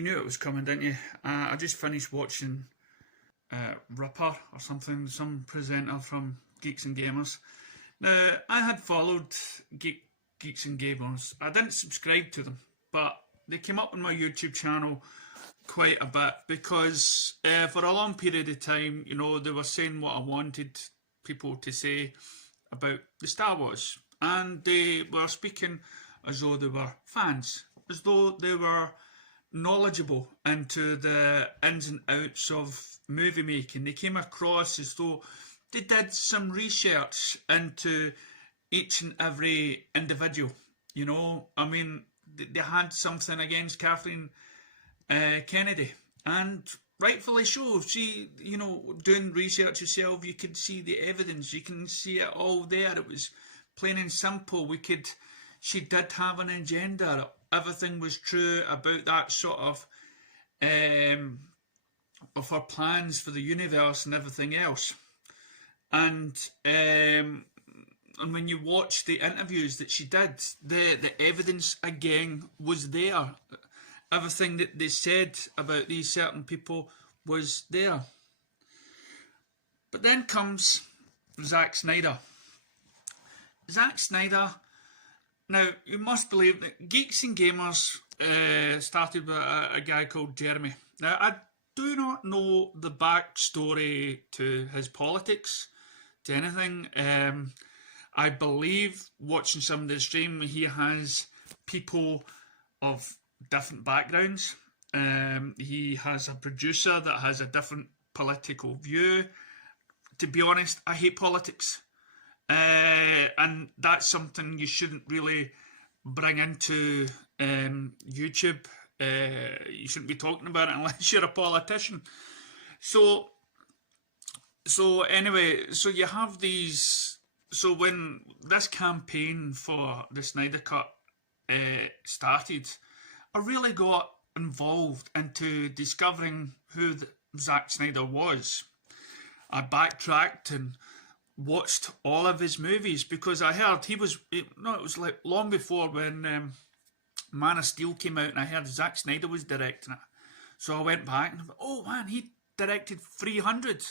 You knew it was coming, didn't you? I just finished watching Ripper or something, some presenter from Geeks and Gamers. Now, I had followed Geeks and Gamers. I didn't subscribe to them, but they came up on my YouTube channel quite a bit because for a long period of time, you know, they were saying what I wanted people to say about the Star Wars. And they were speaking as though they were fans, as though they were knowledgeable into the ins and outs of movie making. They came across as though they did some research into each and every individual. You know, I mean, they had something against Kathleen Kennedy, and rightfully so. She, you know, doing research yourself, you could see the evidence, you can see it all there. It was plain and simple. She did have an agenda. Everything was true about that sort of her plans for the universe and everything else. And when you watch the interviews that she did, the evidence again was there. Everything that they said about these certain people was there. But then comes Zack Snyder. Zack Snyder. Now, you must believe that Geeks and Gamers started with a guy called Jeremy. Now, I do not know the backstory to his politics, to anything. I believe, watching some of the stream, he has people of different backgrounds. He has a producer that has a different political view. To be honest, I hate politics. And that's something you shouldn't really bring into YouTube. You shouldn't be talking about it unless you're a politician. So anyway, so you have these. So when this campaign for the Snyder Cut started, I really got involved into discovering who Zack Snyder was. I backtracked and watched all of his movies because I heard it was like long before when Man of Steel came out, and I heard Zack Snyder was directing it. So I went back and oh man, he directed 300.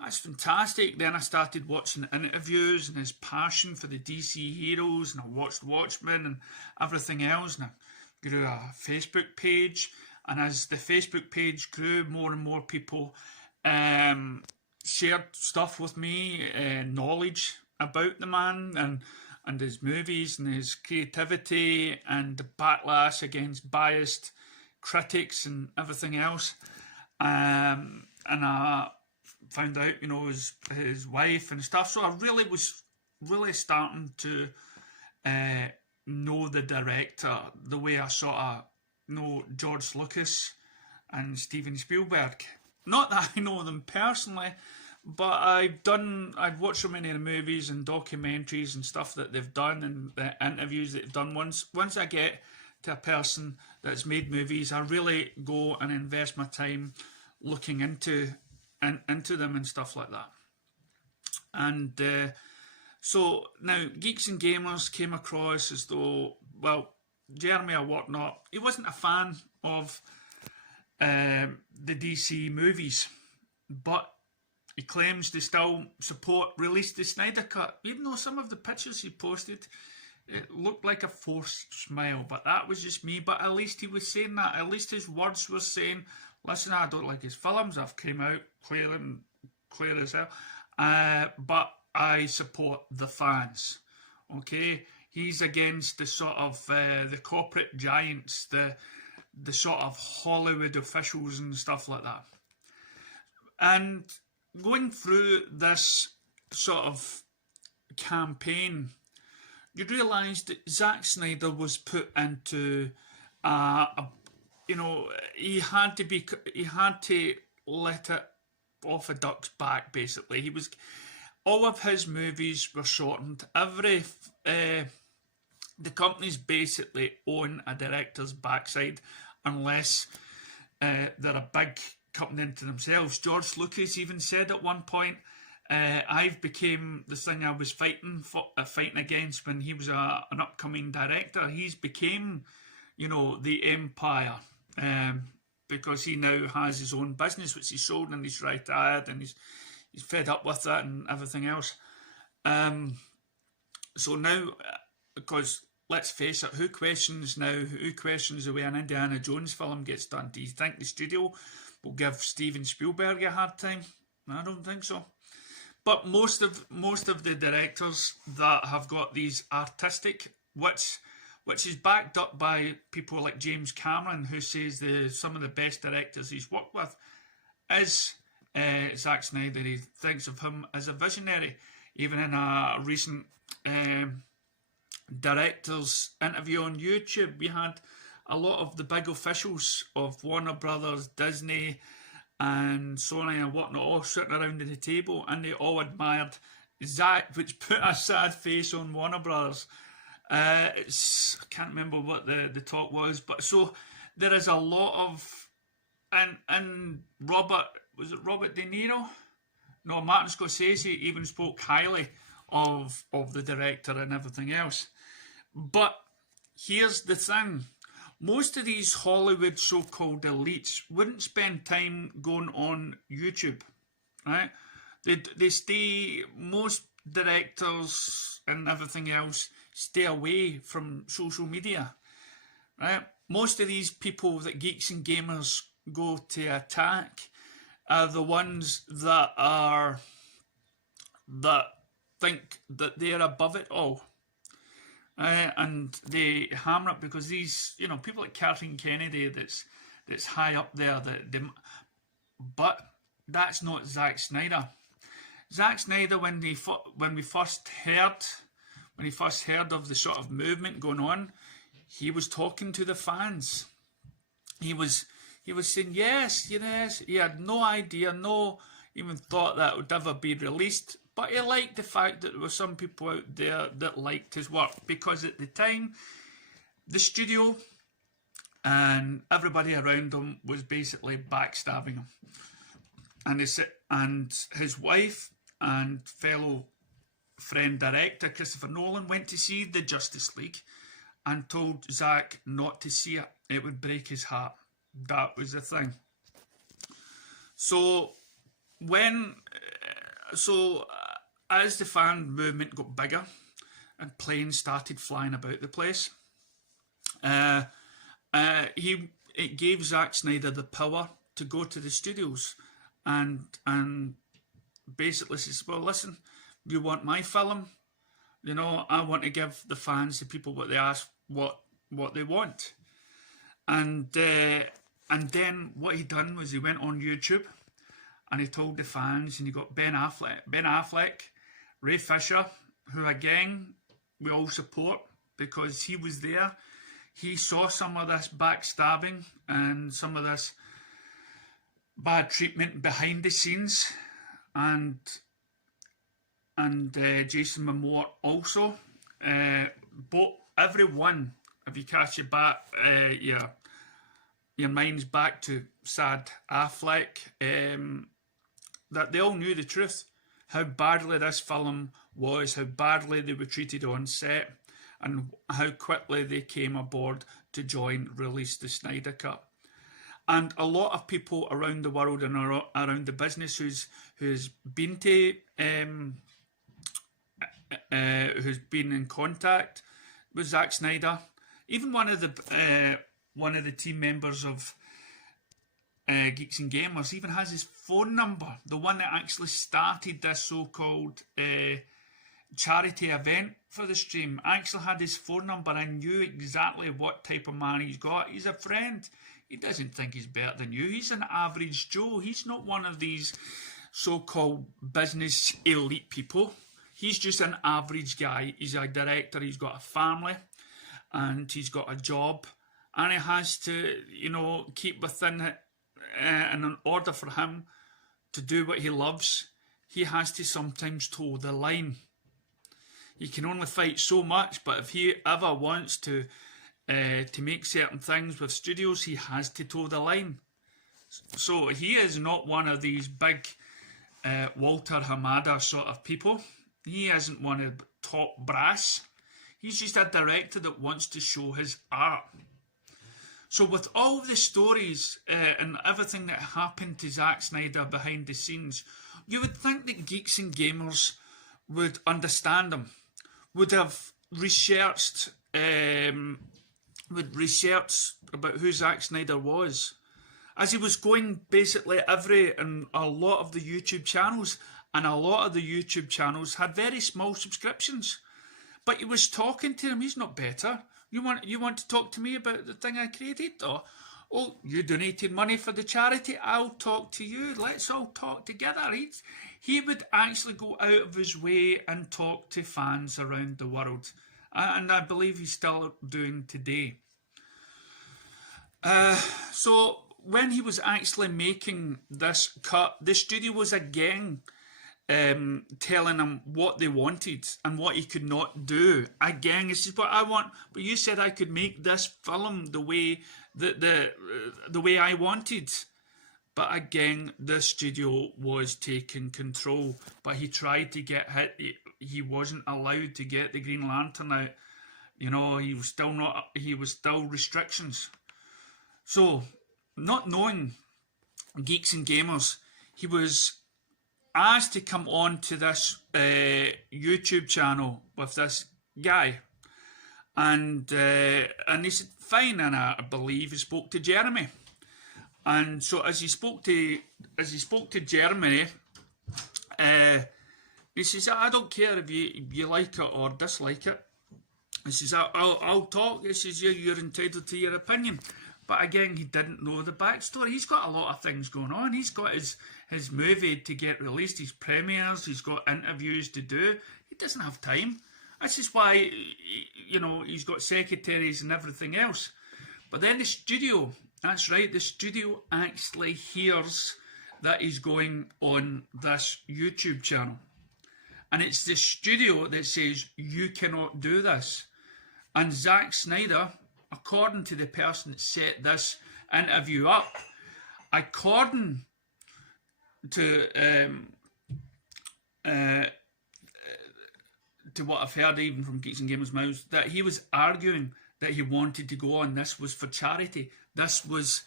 That's fantastic. Then I started watching interviews and his passion for the DC heroes, and I watched Watchmen and everything else, and I grew a Facebook page. And as the Facebook page grew, more and more people shared stuff with me, knowledge about the man and his movies and his creativity and the backlash against biased critics and everything else. And I found out, you know, his wife and stuff. So I really was starting to know the director the way I sort of know George Lucas and Steven Spielberg. Not that I know them personally, but I've watched so many of the movies and documentaries and stuff that they've done and the interviews that they've done. Once I get to a person that's made movies, I really go and invest my time looking into them and stuff like that. And so now Geeks and Gamers came across as though, well, Jeremy or whatnot, he wasn't a fan of the DC movies, but he claims they still released the Snyder Cut, even though some of the pictures he posted, it looked like a forced smile, but that was just me. But at least he was saying that, at least his words were saying, listen, I don't like his films, I've came out clear as hell, but I support the fans, okay? He's against the sort of the corporate giants, the sort of Hollywood officials and stuff like that. And going through this sort of campaign, you realise that Zack Snyder was put into you know, he had to let it off a duck's back, basically. All of his movies were shortened. The companies basically own a director's backside unless they're a big company into themselves. George Lucas even said at one point, I've became the thing I was fighting against when he was an upcoming director. He's became, you know, the empire. because he now has his own business, which he's sold, and he's retired, and he's fed up with it and everything else. So now, because let's face it, who questions the way an Indiana Jones film gets done? Do you think the studio will give Steven Spielberg a hard time? I don't think so. But most of the directors that have got these artistic, which is backed up by people like James Cameron, who says some of the best directors he's worked with is Zack Snyder. He thinks of him as a visionary. Even in a recent directors interview on YouTube, we had a lot of the big officials of Warner Brothers, Disney, and Sony and whatnot all sitting around the table, and they all admired Zack, which put a sad face on Warner Brothers. I can't remember what the talk was, but so there is a lot of, and Robert De Niro? No, Martin Scorsese even spoke highly of the director and everything else. But here's the thing. Most of these Hollywood so-called elites wouldn't spend time going on YouTube, right? They stay, most directors and everything else stay away from social media, right? Most of these people that Geeks and Gamers go to attack are the ones that think that they're above it all. And they hammer it because these, people like Kathleen Kennedy, that's high up there. But that's not Zack Snyder. Zack Snyder, when he first heard of the sort of movement going on, he was talking to the fans. He was saying yes. He had no idea, no even thought that it would ever be released. But he liked the fact that there were some people out there that liked his work, because at the time, the studio and everybody around him was basically backstabbing him. And his wife and fellow friend director Christopher Nolan went to see the Justice League and told Zack not to see it. It would break his heart. That was the thing. So as the fan movement got bigger and planes started flying about the place, it gave Zack Snyder the power to go to the studios and basically says, well, listen, you want my film? I want to give the fans, the people, what they ask, what they want. And then what he done was he went on YouTube and he told the fans, and he got Ben Affleck, Ray Fisher, who again we all support because he was there. He saw some of this backstabbing and some of this bad treatment behind the scenes, and Jason Momoa also. But everyone, if you catch your mind's back to sad Affleck, that they all knew the truth, how badly this film was, how badly they were treated on set, and how quickly they came aboard to release the Snyder Cut. And a lot of people around the world and around the business who's been in contact with Zack Snyder, even one of the team members of Geeks and Gamers even has his phone number, the one that actually started this so-called charity event for the stream. I actually had his phone number. I knew exactly what type of man he's got. He's a friend. He doesn't think he's better than you. He's an average Joe. He's not one of these so-called business elite people. He's just an average guy. He's a director. He's got a family and he's got a job, and he has to, keep within it. And in order for him to do what he loves, he has to sometimes toe the line. He can only fight so much, but if he ever wants to make certain things with studios, he has to toe the line. So he is not one of these big Walter Hamada sort of people. He isn't one of the top brass. He's just a director that wants to show his art. So with all the stories and everything that happened to Zack Snyder behind the scenes, you would think that Geeks and Gamers would understand him, would have researched, about who Zack Snyder was, as he was going basically every and a lot of the YouTube channels, and a lot of the YouTube channels had very small subscriptions. But he was talking to them. He's not better. You want to talk to me about the thing I created? Or, oh, you donated money for the charity. I'll talk to you. Let's all talk together. He would actually go out of his way and talk to fans around the world. And I believe he's still doing today. So when he was actually making this cut, the studio was again telling him what they wanted and what he could not do. Again, this is what I want, but you said I could make this film the way the way I wanted. But again, the studio was taking control. But he tried to get hit. He wasn't allowed to get the Green Lantern out. You know, he was still restrictions. So, not knowing Geeks and Gamers, he was asked to come on to this YouTube channel with this guy, and he said fine, and I believe he spoke to Jeremy, and so as he spoke to Jeremy, he says, I don't care if you like it or dislike it. He says, I'll talk. He says, you're entitled to your opinion. But again, he didn't know the backstory. He's got a lot of things going on. He's got his movie to get released, his premieres, he's got interviews to do. He doesn't have time. This is why, you know, he's got secretaries and everything else. But then the studio, that's right, the studio actually hears that he's going on this YouTube channel. And it's the studio that says, you cannot do this. And Zack Snyder, according to the person that set this interview up, according to what I've heard even from Geeks and Gamers' mouths, that he was arguing that he wanted to go on. this was for charity. This was,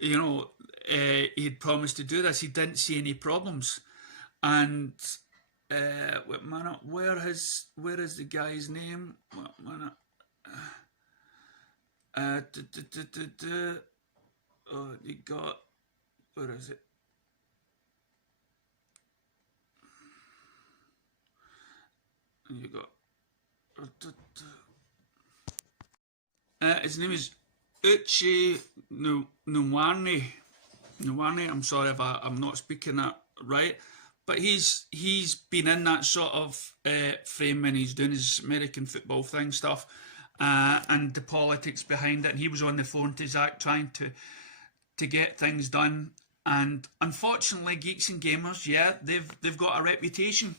you know, he'd promised to do this. He didn't see any problems. And wait a minute, where is the guy's name? Wait a minute. Oh, you got, where is it? You got, his name is Uche Nwanne. I'm sorry if I'm not speaking that right, but he's been in that sort of frame, and he's doing his American football thing stuff. And the politics behind it. And he was on the phone to Zack trying to get things done. And unfortunately, Geeks and Gamers, yeah, they've got a reputation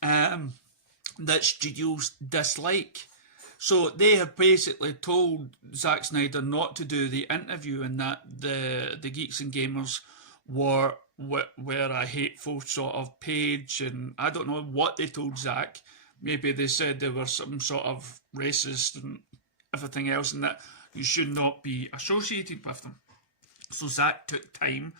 that studios dislike. So they have basically told Zack Snyder not to do the interview, and that the Geeks and Gamers were a hateful sort of page, and I don't know what they told Zack. Maybe they said they were some sort of racist and everything else, and that you should not be associated with them. So Zack took time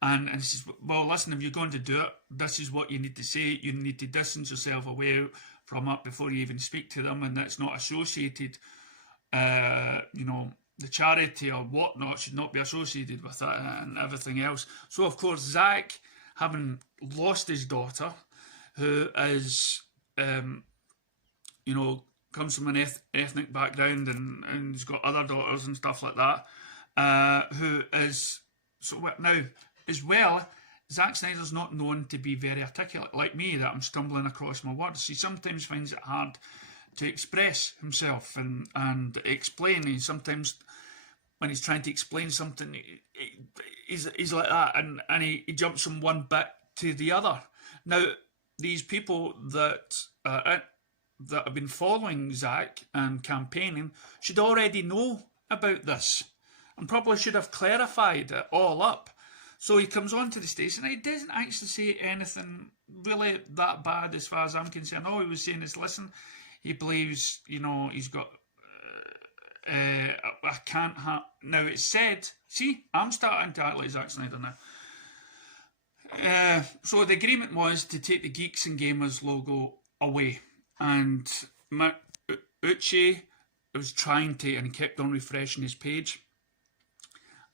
and says, well, listen, if you're going to do it, this is what you need to say. You need to distance yourself away from it before you even speak to them, and that's not associated, you know, the charity or whatnot should not be associated with that and everything else. So, of course, Zack, having lost his daughter, who is... you know, comes from an ethnic background, and he's got other daughters and stuff like that, who is, so now, as well, Zack Snyder's not known to be very articulate, like me, that I'm stumbling across my words. He sometimes finds it hard to express himself and explain. He sometimes, when he's trying to explain something, he's like that, and he jumps from one bit to the other. Now, these people that have been following Zack and campaigning should already know about this, and probably should have clarified it all up. So he comes onto the station, and he doesn't actually say anything really that bad as far as I'm concerned. All he was saying is, listen, he believes, you know, he's got I can't have. Now it's said. See, I'm starting to act like Zack Snyder now. So the agreement was to take the Geeks and Gamers logo away, and Uche was trying to, and he kept on refreshing his page,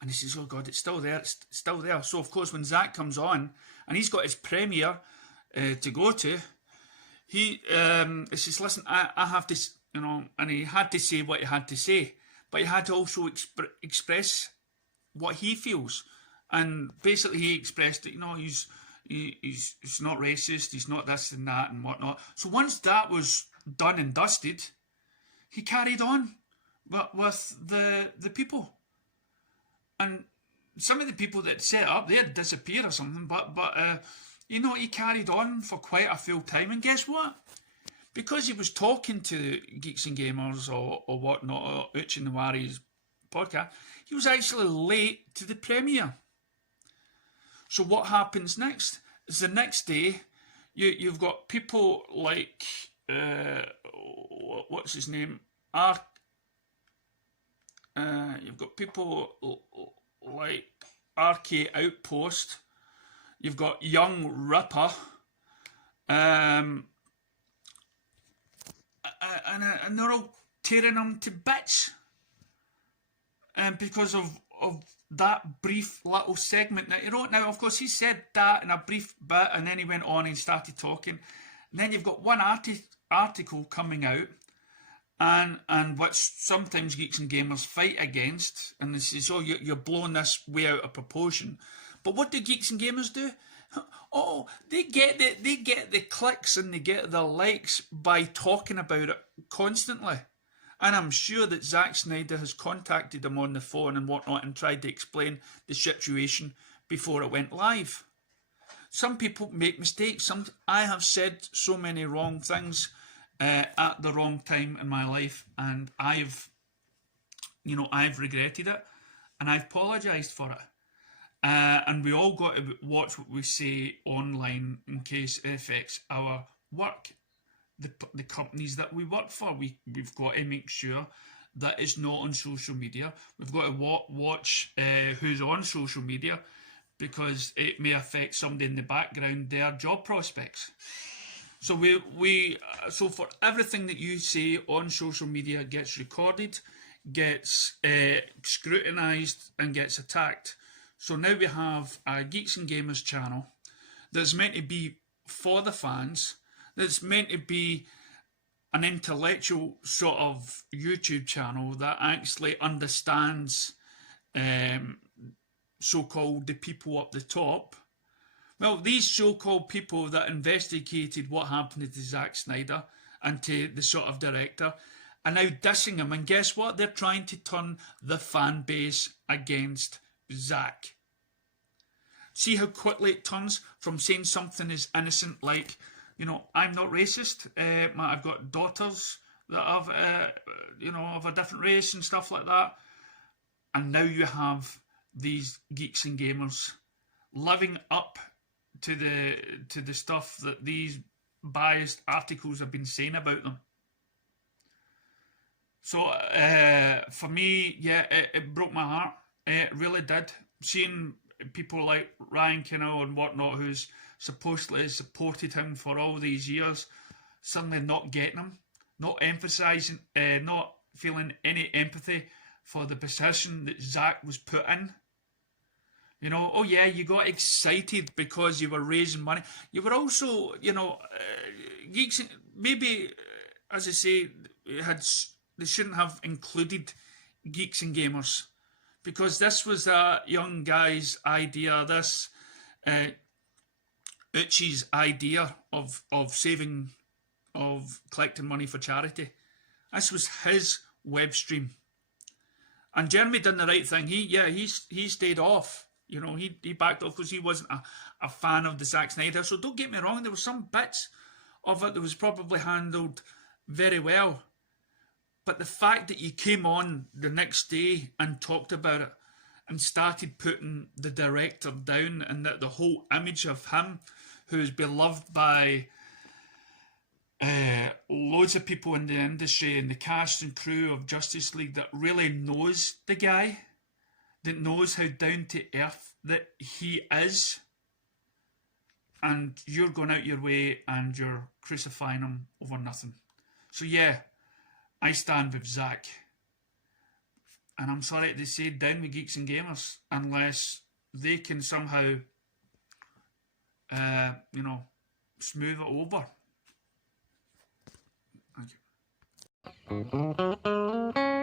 and he says, "Oh God, it's still there. It's still there." So of course, when Zack comes on, and he's got his premiere to go to, he says, "Listen, I have to, and he had to say what he had to say, but he had to also express what he feels." And basically, he expressed that he's not racist, he's not this and that and whatnot. So once that was done and dusted, he carried on with the people, and some of the people that set up, they'd disappear or something. But he carried on for quite a full time. And guess what? Because he was talking to Geeks and Gamers or whatnot, or Uche Nawari's podcast, he was actually late to the premiere. So what happens next is the next day, you've got people like, what's his name? You've got people like RK Outpost. You've got Young Ripper. And they're all tearing him to bits. Because of that brief little segment that he wrote. Now, of course, he said that in a brief bit, and then he went on and started talking. And then you've got one article coming out, and which sometimes Geeks and Gamers fight against, and they say, "Oh, you're blowing this way out of proportion." But what do Geeks and Gamers do? Oh, they get the clicks and they get the likes by talking about it constantly. And I'm sure that Zack Snyder has contacted him on the phone and whatnot and tried to explain the situation before it went live. Some people make mistakes. I have said so many wrong things at the wrong time in my life, and I've regretted it, and I've apologised for it. And we all got to watch what we say online in case it affects our work. The companies that we work for, we've got to make sure that it's not on social media. We've got to watch who's on social media, because it may affect somebody in the background, their job prospects. So so for everything that you say on social media gets recorded, gets scrutinised and gets attacked. So now we have a Geeks and Gamers channel that's meant to be for the fans, that's meant to be an intellectual sort of YouTube channel that actually understands so-called the people up the top. Well, these so-called people that investigated what happened to Zack Snyder and to the sort of director are now dissing him, and guess what? They're trying to turn the fan base against Zack. See how quickly it turns from saying something as innocent like, I'm not racist. I've got daughters that have, of a different race and stuff like that. And now you have these Geeks and Gamers living up to the stuff that these biased articles have been saying about them. So for me, yeah, it broke my heart. It really did. Seeing people like Ryan Kinnell and whatnot, who's supposedly supported him for all these years, suddenly not getting him, not emphasising, not feeling any empathy for the position that Zack was put in. Oh yeah, you got excited because you were raising money. You were also, Geeks, maybe, as I say, they shouldn't have included Geeks and Gamers, because this was a young guy's idea, this Uchi's idea of collecting money for charity. This was his web stream. And Jeremy done the right thing. He stayed off. He backed off because he wasn't a fan of the Zack Snyder. So don't get me wrong, there were some bits of it that was probably handled very well. But the fact that he came on the next day and talked about it and started putting the director down, and that the whole image of him, who is beloved by loads of people in the industry and the cast and crew of Justice League that really knows the guy, that knows how down to earth that he is, and you're going out your way and you're crucifying him over nothing. So yeah, I stand with Zach. And I'm sorry to say, down with Geeks and Gamers, unless they can somehow, smooth it over. Thank you.